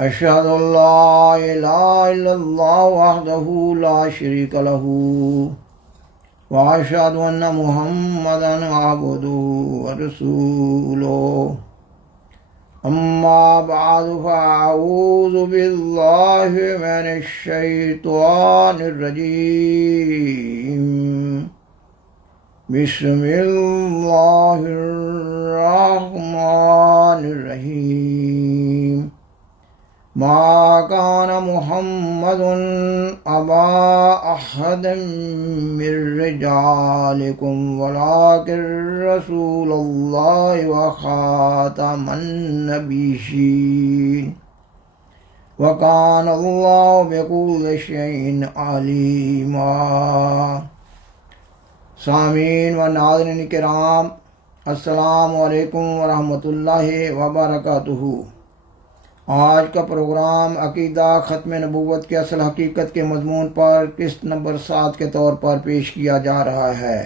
أشهد أن لا إله إلا الله وحده لا شريك له وأشهد أن محمدا عبده ورسوله أما بعد فأعوذ بالله من الشيطان الرجيم بسم الله الرحمن الرحيم ما كان محمد أبا أحد من رجالكم ولكن رسول الله وخاتم النبيين وكان الله بكل شيء عليما۔ سامعین و ناظرین کرام، السلام علیکم ورحمۃ اللہ وبرکاتہ۔ آج کا پروگرام عقیدہ ختم نبوت کے اصل حقیقت کے مضمون پر قسط نمبر 7 کے طور پر پیش کیا جا رہا ہے۔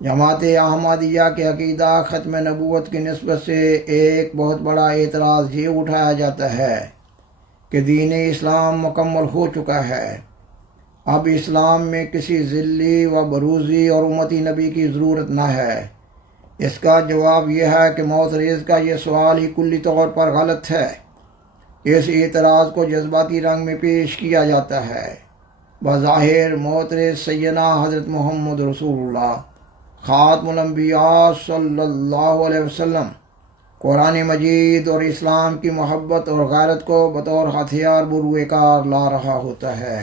جماعت احمدیہ کے عقیدہ ختم نبوت کی نسبت سے ایک بہت بڑا اعتراض یہ اٹھایا جاتا ہے کہ دین اسلام مکمل ہو چکا ہے، اب اسلام میں کسی ذلی و بروزی اور امتی نبی کی ضرورت نہ ہے۔ اس کا جواب یہ ہے کہ معترض کا یہ سوال ہی کلی طور پر غلط ہے۔ اس اعتراض کو جذباتی رنگ میں پیش کیا جاتا ہے۔ بظاہر معترض سیدنا حضرت محمد رسول اللہ خاتم الانبیاء صلی اللہ علیہ وسلم قرآن مجید اور اسلام کی محبت اور غیرت کو بطور ہتھیار بروئے کار لا رہا ہوتا ہے،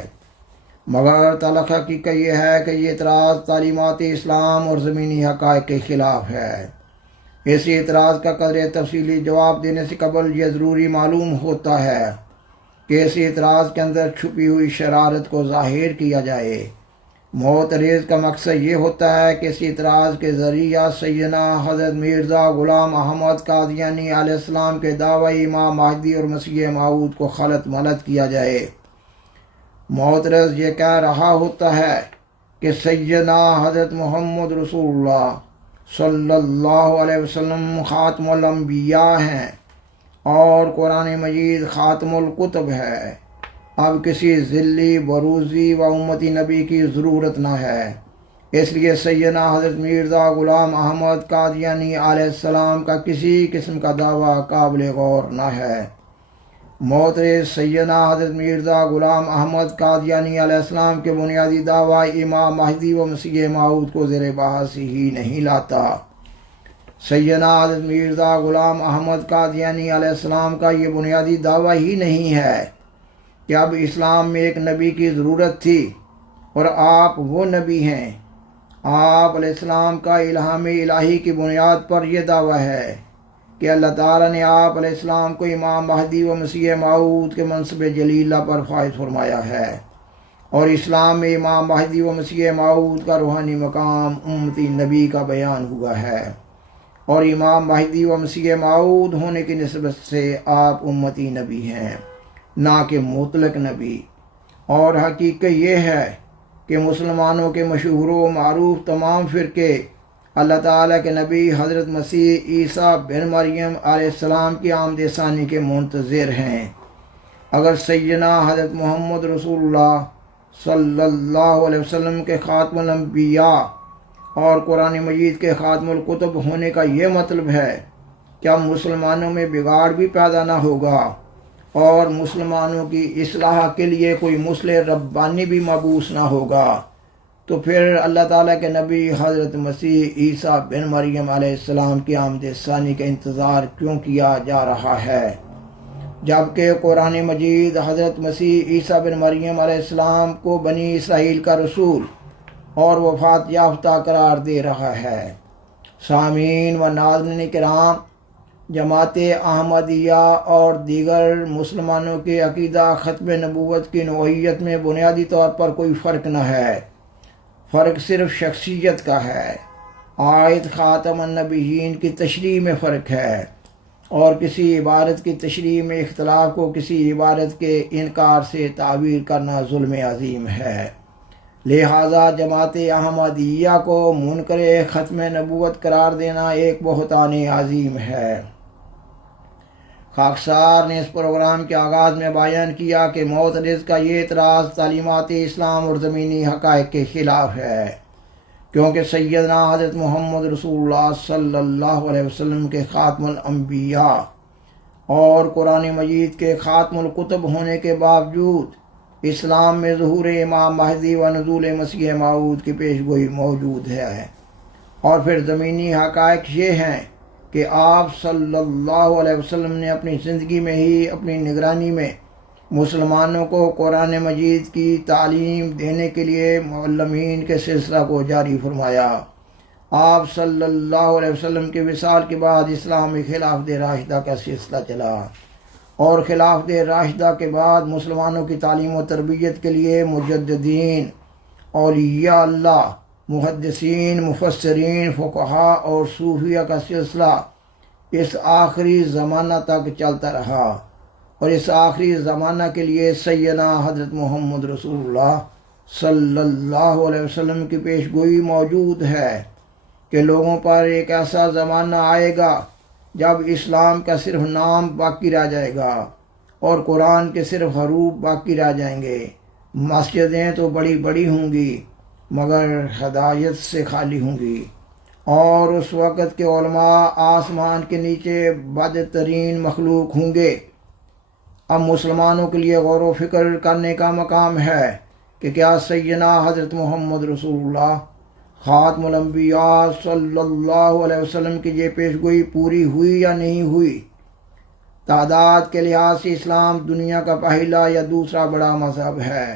مگر تلخ حقیقت یہ ہے کہ یہ اعتراض تعلیمات اسلام اور زمینی حقائق کے خلاف ہے۔ اس اعتراض کا قدر تفصیلی جواب دینے سے قبل یہ ضروری معلوم ہوتا ہے کہ اس اعتراض کے اندر چھپی ہوئی شرارت کو ظاہر کیا جائے۔ معترض کا مقصد یہ ہوتا ہے کہ اس اعتراض کے ذریعہ سیدنا حضرت مرزا غلام احمد قادیانی علیہ السلام کے دعوی امام مہدی اور مسیح موعود کو خلط ملط کیا جائے۔ معترض یہ کہہ رہا ہوتا ہے کہ سیدنا حضرت محمد رسول اللہ صلی اللہ علیہ وسلم خاتم الانبیاء ہیں اور قرآن مجید خاتم الکتب ہے، اب کسی ذلی بروزی و امتی نبی کی ضرورت نہ ہے۔ اس لیے سیدنا حضرت مرزا غلام احمد قادیانی علیہ السلام کا کسی قسم کا دعویٰ قابل غور نہ ہے۔ معترض سیدنا حضرت مرزا غلام احمد قادیانی علیہ السلام کے بنیادی دعویٰ امام مہدی و مسیح موعود کو زیر بحث ہی نہیں لاتا۔ سیدنا حضرت مرزا غلام احمد قادیانی علیہ السلام کا یہ بنیادی دعویٰ ہی نہیں ہے کہ اب اسلام میں ایک نبی کی ضرورت تھی اور آپ وہ نبی ہیں۔ آپ علیہ السلام کا الہام الہی کی بنیاد پر یہ دعویٰ ہے کہ اللہ تعالیٰ نے آپ علیہ السلام کو امام مہدی و مسیح موعود کے منصب جلیلہ پر فائز فرمایا ہے، اور اسلام میں امام مہدی و مسیح موعود کا روحانی مقام امتی نبی کا بیان ہوا ہے، اور امام مہدی و مسیح موعود ہونے کی نسبت سے آپ امتی نبی ہیں، نہ کہ مطلق نبی۔ اور حقیقت یہ ہے کہ مسلمانوں کے مشہور و معروف تمام فرقے اللہ تعالیٰ کے نبی حضرت مسیح عیسیٰ بن مریم علیہ السلام کی آمد ثانی کے منتظر ہیں۔ اگر سیدنا حضرت محمد رسول اللہ صلی اللہ علیہ وسلم کے خاتم الانبیاء اور قرآن مجید کے خاتم الکتب ہونے کا یہ مطلب ہے کہ اب مسلمانوں میں بگاڑ بھی پیدا نہ ہوگا اور مسلمانوں کی اصلاح کے لیے کوئی مصلح ربانی بھی مبعوث نہ ہوگا، تو پھر اللہ تعالیٰ کے نبی حضرت مسیح عیسیٰ بن مریم علیہ السلام کی آمد ثانی کا انتظار کیوں کیا جا رہا ہے، جبکہ قرآن مجید حضرت مسیح عیسیٰ بن مریم علیہ السلام کو بنی اسرائیل کا رسول اور وفات یافتہ قرار دے رہا ہے۔ سامعین و ناظرین کرام، جماعت احمدیہ اور دیگر مسلمانوں کے عقیدہ ختم نبوت کی نوعیت میں بنیادی طور پر کوئی فرق نہ ہے، فرق صرف شخصیت کا ہے۔ آیت خاتم النبیین کی تشریح میں فرق ہے، اور کسی عبارت کی تشریح میں اختلاف کو کسی عبارت کے انکار سے تعبیر کرنا ظلم عظیم ہے۔ لہذا جماعت احمدیہ کو منکر ختم نبوت قرار دینا ایک بہتان عظیم ہے۔ خاکسار نے اس پروگرام کے آغاز میں بیان کیا کہ موت رزق کا یہ اعتراض تعلیمات اسلام اور زمینی حقائق کے خلاف ہے، کیونکہ سیدنا حضرت محمد رسول اللہ صلی اللہ علیہ وسلم کے خاتم الانبیاء اور قرآن مجید کے خاتم الکتب ہونے کے باوجود اسلام میں ظہور امام مہدی و نزول مسیح موعود کی پیش گوئی موجود ہے۔ اور پھر زمینی حقائق یہ ہیں کہ آپ صلی اللہ علیہ وسلم نے اپنی زندگی میں ہی اپنی نگرانی میں مسلمانوں کو قرآن مجید کی تعلیم دینے کے لیے معلمین کے سلسلہ کو جاری فرمایا۔ آپ صلی اللہ علیہ وسلم کے وصال کے بعد اسلام میں خلافت راشدہ کا سلسلہ چلا، اور خلافت راشدہ کے بعد مسلمانوں کی تعلیم و تربیت کے لیے مجددین، اولیاء اللہ، محدثین، مفسرین، فقہاء اور صوفیہ کا سلسلہ اس آخری زمانہ تک چلتا رہا، اور اس آخری زمانہ کے لیے سیدنا حضرت محمد رسول اللہ صلی اللہ علیہ وسلم کی پیش گوئی موجود ہے کہ لوگوں پر ایک ایسا زمانہ آئے گا جب اسلام کا صرف نام باقی رہ جائے گا اور قرآن کے صرف حروف باقی رہ جائیں گے۔ مسجدیں تو بڑی بڑی ہوں گی مگر ہدایت سے خالی ہوں گی، اور اس وقت کے علماء آسمان کے نیچے بدترین مخلوق ہوں گے۔ اب مسلمانوں کے لیے غور و فکر کرنے کا مقام ہے کہ کیا سیدنا حضرت محمد رسول اللہ خاتم الانبیاء صلی اللہ علیہ وسلم کی یہ پیش گوئی پوری ہوئی یا نہیں ہوئی؟ تعداد کے لحاظ سے اسلام دنیا کا پہلا یا دوسرا بڑا مذہب ہے۔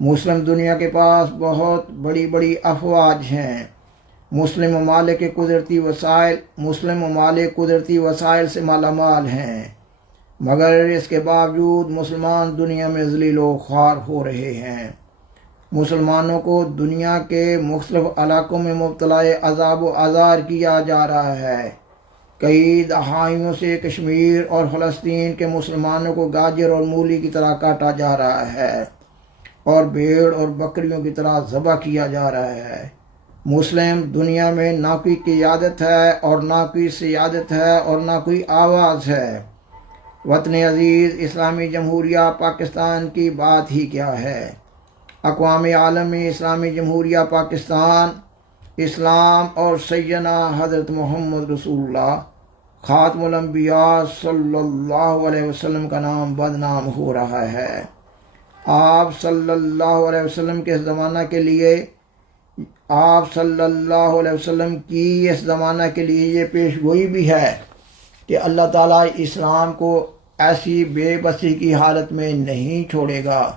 مسلم دنیا کے پاس بہت بڑی بڑی افواج ہیں۔ مسلم ممالک کے قدرتی وسائل سے مالا مال ہیں، مگر اس کے باوجود مسلمان دنیا میں ذلیل و خوار ہو رہے ہیں۔ مسلمانوں کو دنیا کے مختلف علاقوں میں مبتلا عذاب و آزار کیا جا رہا ہے۔ کئی دہائیوں سے کشمیر اور فلسطین کے مسلمانوں کو گاجر اور مولی کی طرح کاٹا جا رہا ہے اور بھیڑ اور بکریوں کی طرح ذبح کیا جا رہا ہے۔ مسلم دنیا میں نہ کوئی قیادت ہے اور نہ کوئی سیادت ہے اور نہ کوئی آواز ہے۔ وطن عزیز اسلامی جمہوریہ پاکستان کی بات ہی کیا ہے؟ اقوام عالم میں اسلامی جمہوریہ پاکستان اسلام اور سیدنا حضرت محمد رسول اللہ خاتم الانبیاء صلی اللہ علیہ وسلم کا نام بدنام ہو رہا ہے۔ آپ صلی اللہ علیہ وسلم کے زمانہ کے لیے آپ صلی اللہ علیہ وسلم کی اس زمانہ کے لیے یہ پیش گوئی بھی ہے کہ اللہ تعالیٰ اسلام کو ایسی بے بسی کی حالت میں نہیں چھوڑے گا۔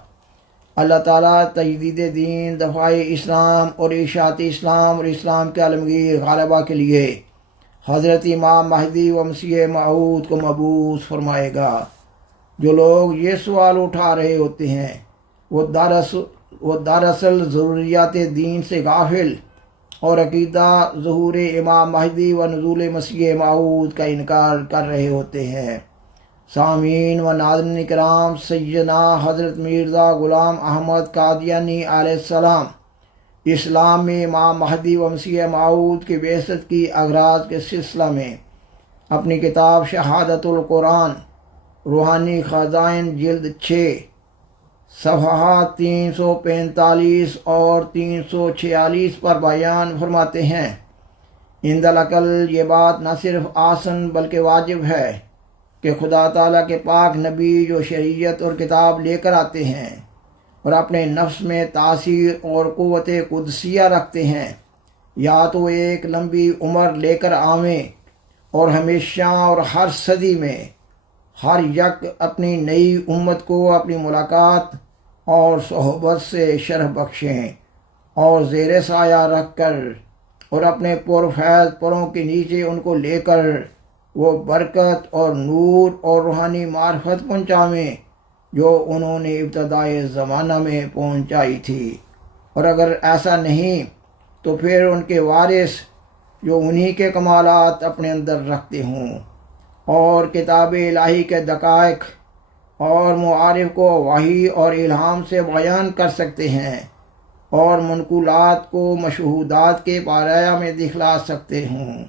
اللہ تعالیٰ تجدید دین، دفاع اسلام اور اشاعت اسلام اور اسلام کے عالمگیر غالبہ کے لیے حضرت امام مہدی و مسیح موعود کو مبعوث فرمائے گا۔ جو لوگ یہ سوال اٹھا رہے ہوتے ہیں وہ دراصل ضروریات دین سے غافل اور عقیدہ ظہور امام مہدی و نزول مسیح موعود کا انکار کر رہے ہوتے ہیں۔ سامعین و ناظرین کرام، سیدنا حضرت مرزا غلام احمد قادیانی علیہ السلام اسلام میں امام مہدی و مسیح موعود کی بعثت کی اغراض کے سلسلہ میں اپنی کتاب شہادت القرآن روحانی خزائن جلد 6 صفحات 345 اور 346 پر بیان فرماتے ہیں۔ عند العقل یہ بات نہ صرف آسن بلکہ واجب ہے کہ خدا تعالیٰ کے پاک نبی جو شریعت اور کتاب لے کر آتے ہیں اور اپنے نفس میں تاثیر اور قوت قدسیہ رکھتے ہیں، یا تو ایک لمبی عمر لے کر آویں اور ہمیشہ اور ہر صدی میں ہر یک اپنی نئی امت کو اپنی ملاقات اور صحبت سے شرف بخشیں اور زیر سایہ رکھ کر اور اپنے پرفیض پروں کے نیچے ان کو لے کر وہ برکت اور نور اور روحانی معرفت پہنچاویں جو انہوں نے ابتدائے زمانہ میں پہنچائی تھی، اور اگر ایسا نہیں تو پھر ان کے وارث جو انہی کے کمالات اپنے اندر رکھتے ہوں اور کتاب الہی کے دقائق اور معارف کو وحی اور الہام سے بیان کر سکتے ہیں اور منقولات کو مشہودات کے پارایہ میں دکھلا سکتے ہوں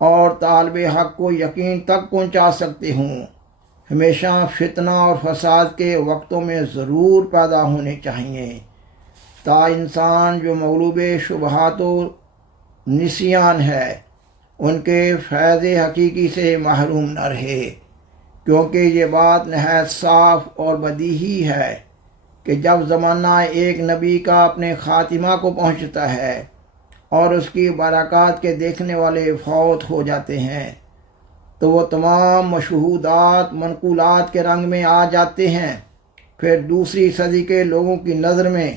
اور طالب حق کو یقین تک پہنچا سکتے ہوں۔ ہمیشہ فتنہ اور فساد کے وقتوں میں ضرور پیدا ہونے چاہیے، تا انسان جو مغلوب شبہات و نسیان ہے ان کے فیض حقیقی سے محروم نہ رہے، کیونکہ یہ بات نہایت صاف اور بدیہی ہے کہ جب زمانہ ایک نبی کا اپنے خاتمہ کو پہنچتا ہے اور اس کی برکات کے دیکھنے والے فوت ہو جاتے ہیں تو وہ تمام مشہودات منقولات کے رنگ میں آ جاتے ہیں۔ پھر دوسری صدی کے لوگوں کی نظر میں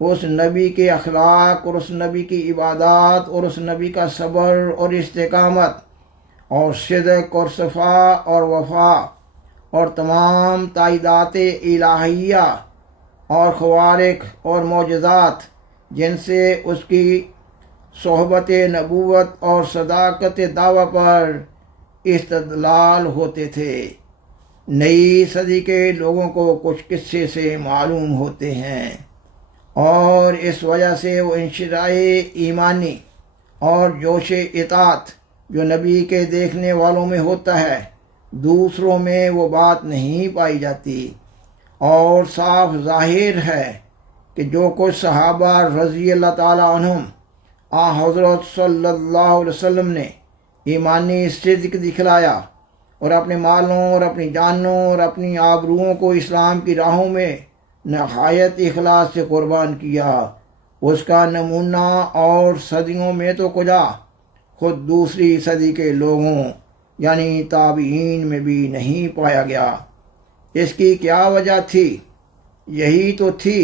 اس نبی کے اخلاق اور اس نبی کی عبادات اور اس نبی کا صبر اور استقامت اور صدق اور صفا اور وفا اور تمام تائیدات الہیہ اور خوارق اور معجزات جن سے اس کی صحبت نبوت اور صداقت دعوی پر استدلال ہوتے تھے۔ نئی صدی کے لوگوں کو کچھ قصے سے معلوم ہوتے ہیں اور اس وجہ سے وہ انشراح ایمانی اور جوش اطاعت جو نبی کے دیکھنے والوں میں ہوتا ہے دوسروں میں وہ بات نہیں پائی جاتی، اور صاف ظاہر ہے کہ جو کچھ صحابہ رضی اللہ تعالیٰ عنہم حضرت صلی اللہ علیہ وسلم نے ایمانی صدق دکھلایا اور اپنے مالوں اور اپنی جانوں اور اپنی آبروؤں کو اسلام کی راہوں میں نہایت اخلاص سے قربان کیا، اس کا نمونہ اور صدیوں میں تو کجا خود دوسری صدی کے لوگوں یعنی تابعین میں بھی نہیں پایا گیا۔ اس کی کیا وجہ تھی؟ یہی تو تھی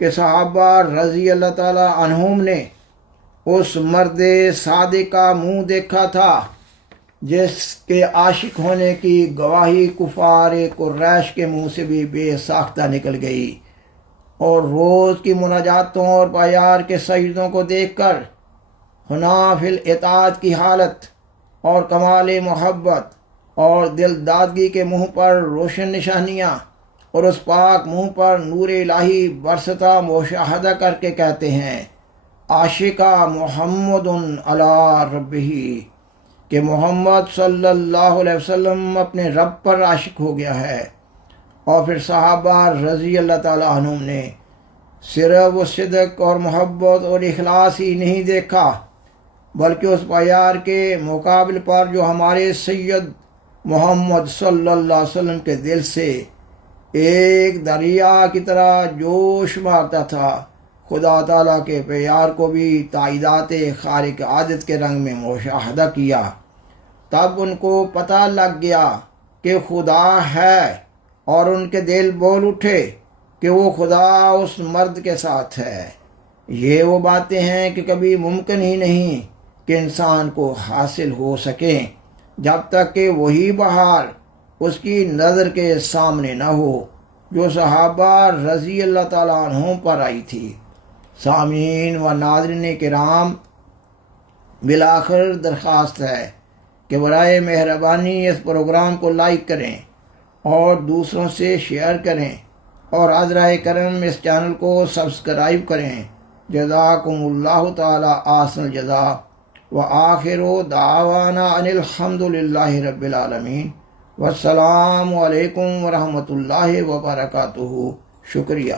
کہ صحابہ رضی اللہ تعالیٰ عنہم نے اس مرد صادق کا منہ دیکھا تھا جس کے عاشق ہونے کی گواہی کفار قریش کے منہ سے بھی بے ساختہ نکل گئی، اور روز کی مناجاتوں اور پایار کے سجدوں کو دیکھ کر حناف الاطاعت کی حالت اور کمال محبت اور دل دادگی کے منہ پر روشن نشانیاں اور اس پاک منہ پر نور الہی برستا مشاہدہ کر کے کہتے ہیں عاشقہ محمد علی ربہ، کہ محمد صلی اللہ علیہ وسلم اپنے رب پر عاشق ہو گیا ہے۔ اور پھر صحابہ رضی اللہ تعالیٰ عنہم نے صرف و صدق اور محبت اور اخلاص ہی نہیں دیکھا بلکہ اس پیار کے مقابل پر جو ہمارے سید محمد صلی اللہ علیہ وسلم کے دل سے ایک دریا کی طرح جوش مارتا تھا، خدا تعالیٰ کے پیار کو بھی تائیدات خارق عادت کے رنگ میں مشاہدہ کیا۔ تب ان کو پتہ لگ گیا کہ خدا ہے، اور ان کے دل بول اٹھے کہ وہ خدا اس مرد کے ساتھ ہے۔ یہ وہ باتیں ہیں کہ کبھی ممکن ہی نہیں کہ انسان کو حاصل ہو سکیں جب تک کہ وہی بہار اس کی نظر کے سامنے نہ ہو جو صحابہ رضی اللہ تعالیٰ عنہم پر آئی تھی۔ سامعین و ناظرین کرام، بالآخر درخواست ہے کہ برائے مہربانی اس پروگرام کو لائک کریں اور دوسروں سے شیئر کریں اور عذرہ کرم اس چینل کو سبسکرائب کریں۔ جزاکم اللہ تعالی احسن الجزاء وآخر دعوانا ان الحمد للہ رب العالمین، والسلام علیکم ورحمۃ اللہ وبرکاتہ۔ شکریہ۔